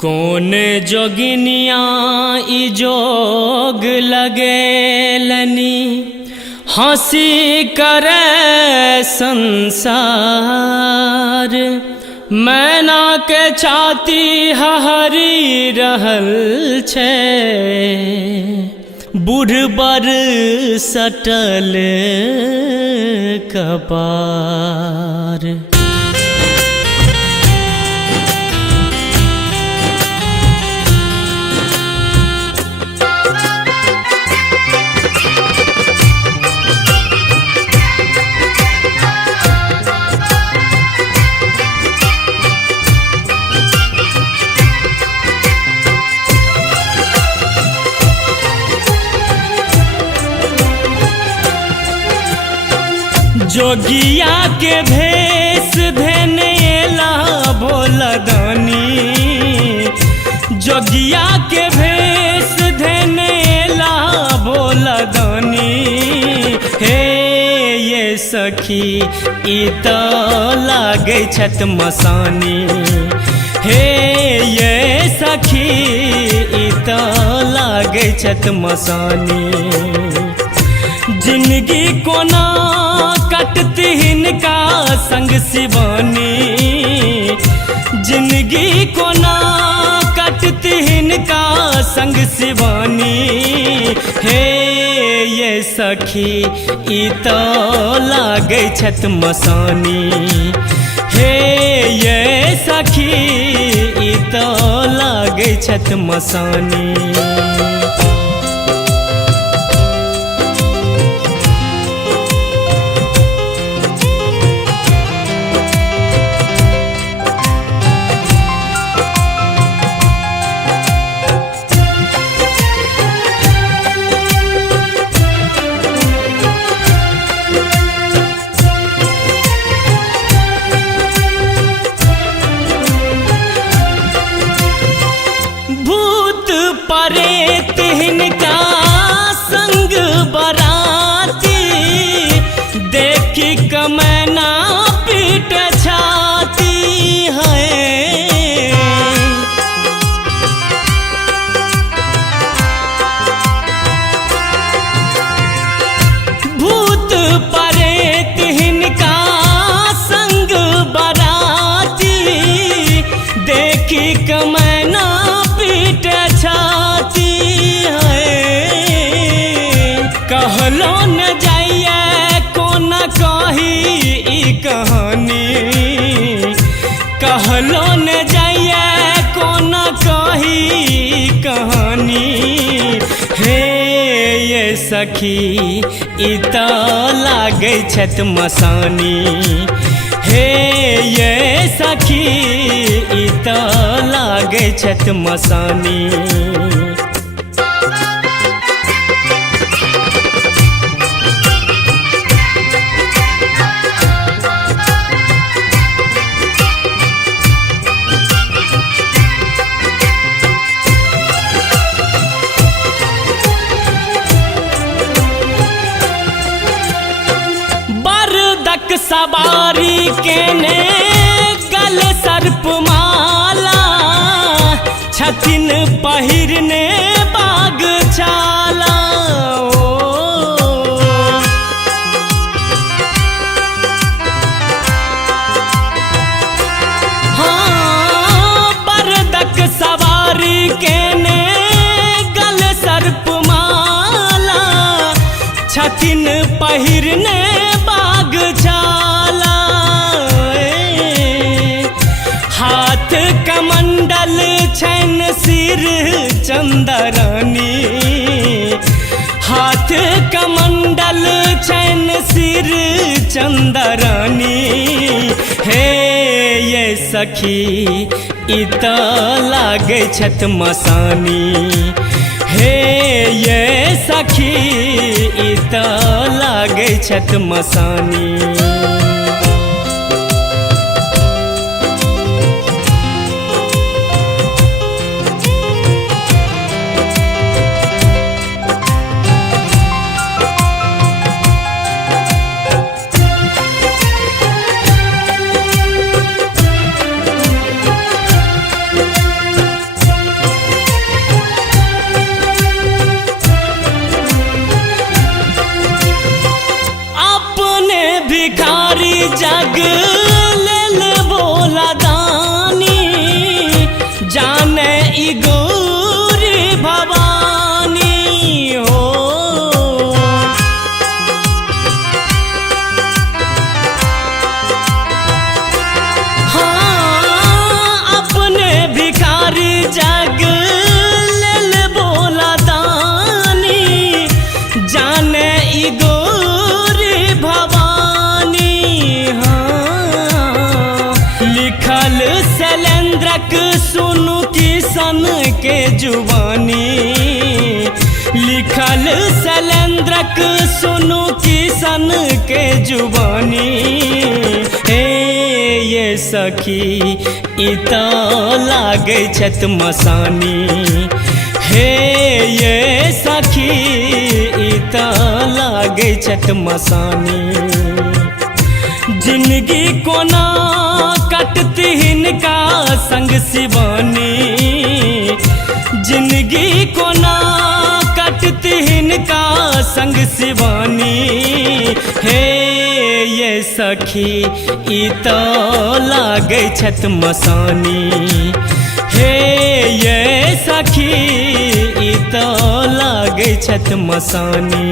कौन जोगिनिया ई जोग लगेलनी हंसी करे संसार। मैना के छाती हहरी रहल छे बूढ़ बर सटल कपार। जोगिया के भेष धनेला भोलदानी। जोगिया के भेष धनेला भोलदानी। हे ये सखी ई तो लागे छत मसानी। हे ये सखी ई तो लागे छत मसानी। जिंदगी कोना कटती हिनका संग शिवानी। जिंदगी कोना कटती हिनका संग शिवानी। हे ये सखी ई तो लागे छत मसानी। हे ये सखी ई तो लागे छत मसानी। परेत हिनका संग बराती। देखी कमैना पीट छाती है। भूत परेत हिनका संग बराती। देखी कमैना पीट छाती है। कहलो न जाइए कोन कही ई कहानी। कहलो न जाइए कोन कही ई कहानी। हे ये सखी ई तो लागे छत मसानी। हे ये सखी ई तो लागे छत मसानी। बरदक सवारी केने गल सर्प माला। छथिन पहिरने बाग छाला। हाँ बरदक सवारी केने गल सर्प माला। छथिन पहिरने बाग छाला। हाथ कमंडल छैन सिर चंदरानी। हाथ कमंडल छैन सिर चंदरानी। हे ये सखी ई तो लागे छत मसानी। हे ये सखी ई तो लागे छत मसानी। ई गौरी भवानी हो। हाँ अपने भिखारी जग लेल बोला दानी, जाने ई गौरी भवानी। हाँ लिखल शैलेंद्रक सुनु किशन के जुबानी, लिखल शैलेंद्रक सुनु किशन के जुबानी। हे ये सखी ई त लागे छत मसानी, हे ये सखी ई त लागे छत मसानी। जिंदगी कोना कटती हिनका संग शिवानी, जिंदगी कोना कटती हिनका संग शिवानी। हे ये सखी ई त लागे छत मसानी, हे ये सखी ई त लागे छत मसानी।